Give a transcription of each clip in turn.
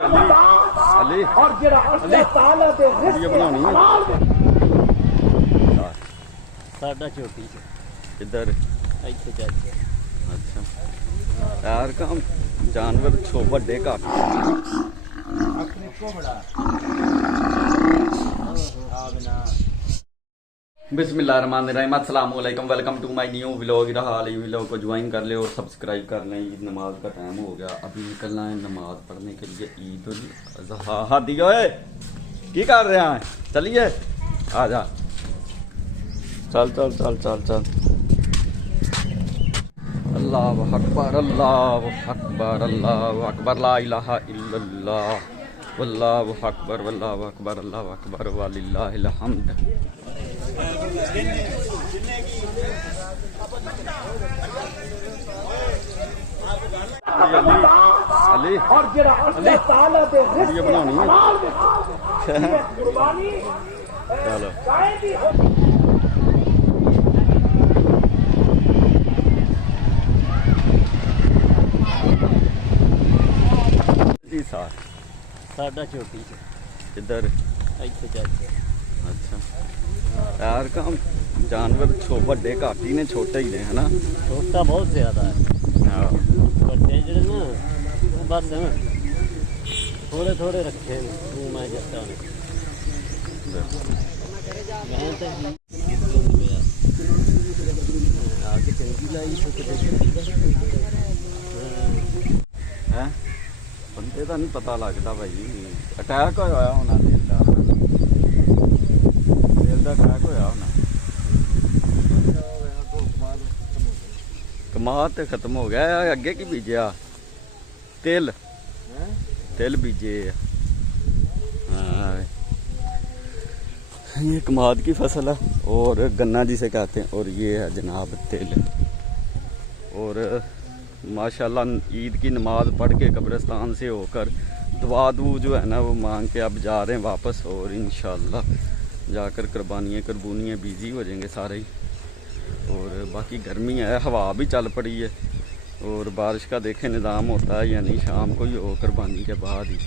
अली और जेड़ा अल्लाह ताला दे रिज़्क़ हलाल दे साडा छोटी इधर ਇੱਥੇ ਚਾਚਾ अच्छा यार काम जानवर छो बड़े घट अपने को बड़ा आबना बिस्मिल्लाहिर्रहमानिर्रहीम अस्सलाम वालेकुम welcome to my new vlog रहा हाल व्लॉग को ज्वाइन कर ले और सब्सक्राइब कर लें। ईद नमाज का टाइम हो गया, अभी निकलना है नमाज पढ़ने के लिए। ईद उल अज़हा हादी ओए की कर रहे हैं? चलिए आ जा चल चल चल चल चल। अल्लाहु अकबर अल्लाहु अकबर अल्लाहु अकबर ला इलाहा इल्लल्लाह वल्लाहु अकबर अल्लाहु अकबर वलिल्लाहिल हम्द। अली और जेड़ा अल्लाह ताला दे रिज़्क़ हलाल दे कुर्बानी चलो चाहे भी हो जी सार ਸਾਡਾ ਛੋਟੀ इधर ਇੱਥੇ ਚਾਚਾ अच्छा यार काम जानवर छो बड़े घट ही ने, छोटे ही ने है ना। ਛੋਟਾ ਬਹੁਤ ਜ਼ਿਆਦਾ ਹੈ हाँ ਵੱਡੇ ਜਿਹੜੇ ਨਾ ਉਹ ਬਸ ਥੋੜੇ ਥੋੜੇ ਰੱਖੇ ਨੇ ਉਹ ਮੈਂ ਜੱਟਾਂ ਨੇ ਮੈਂ ਤਾਂ ਆ ਕੇ ਚੰਗੀ ਲਾਈ ਸੋ ਕਿਤੇ है बंदे का नहीं पता लगता भाई। अटैक होया होना दिल का अटैक होया होना। कमाल तो खत्म हो गया। अगे की बीजा तिल तिल बीजे हाँ ये कमाद की फसल है और गन्ना जिसे कहते हैं, और ये है जनाब तिल। और माशाल्लाह ईद की नमाज पढ़ के कब्रिस्तान से होकर दुआ दू जो है ना वो मांग के अब जा रहे हैं वापस, और इंशाल्लाह जाकर कुर्बानियाँ बिजी हो जाएंगे सारे ही। और बाकी गर्मी है, हवा भी चल पड़ी है और बारिश का देखें निज़ाम होता है या नहीं, शाम को ही हो कुर्बानी के बाद ही।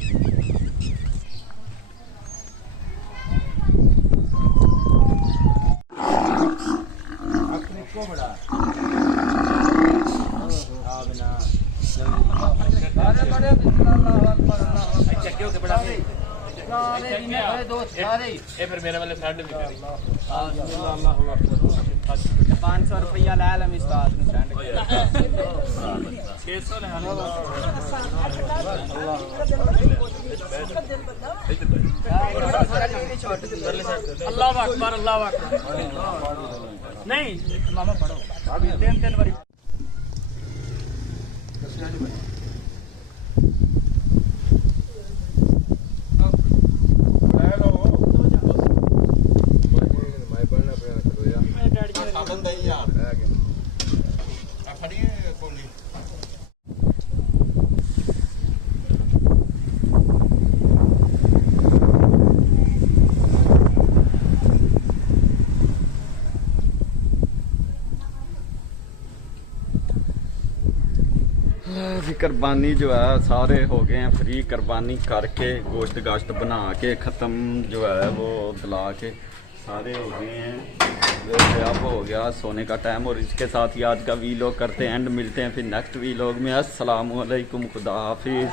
अपने को बड़ा आबना अरे बड़े अल्लाहु अकबर ਚੱਕਿਓ ਕਿ ਬੜਾ दोस्त सारे ਇਹ ਫਿਰ ਮੇਰੇ ਵਾਲੇ ਫਰੈਂਡ ਵੀ अल्लाहु अकबर 500 रुपया ले लम इस बात में स्टैंड 600 ले अल्लाह अकबर नहीं मामा पढ़ो अभी तीन बारी कुर्बानी जो है सारे हो गए हैं फ्री, कुर्बानी करके गोश्त गाश्त बना के ख़त्म जो है वो दिला के सारे हो गए हैं। वैसे अब हो गया सोने का टाइम, और इसके साथ ही आज का वीलॉग करते हैं एंड मिलते हैं फिर नेक्स्ट वीलॉग में। अस्सलामु अलैकुम, खुदा हाफिज़।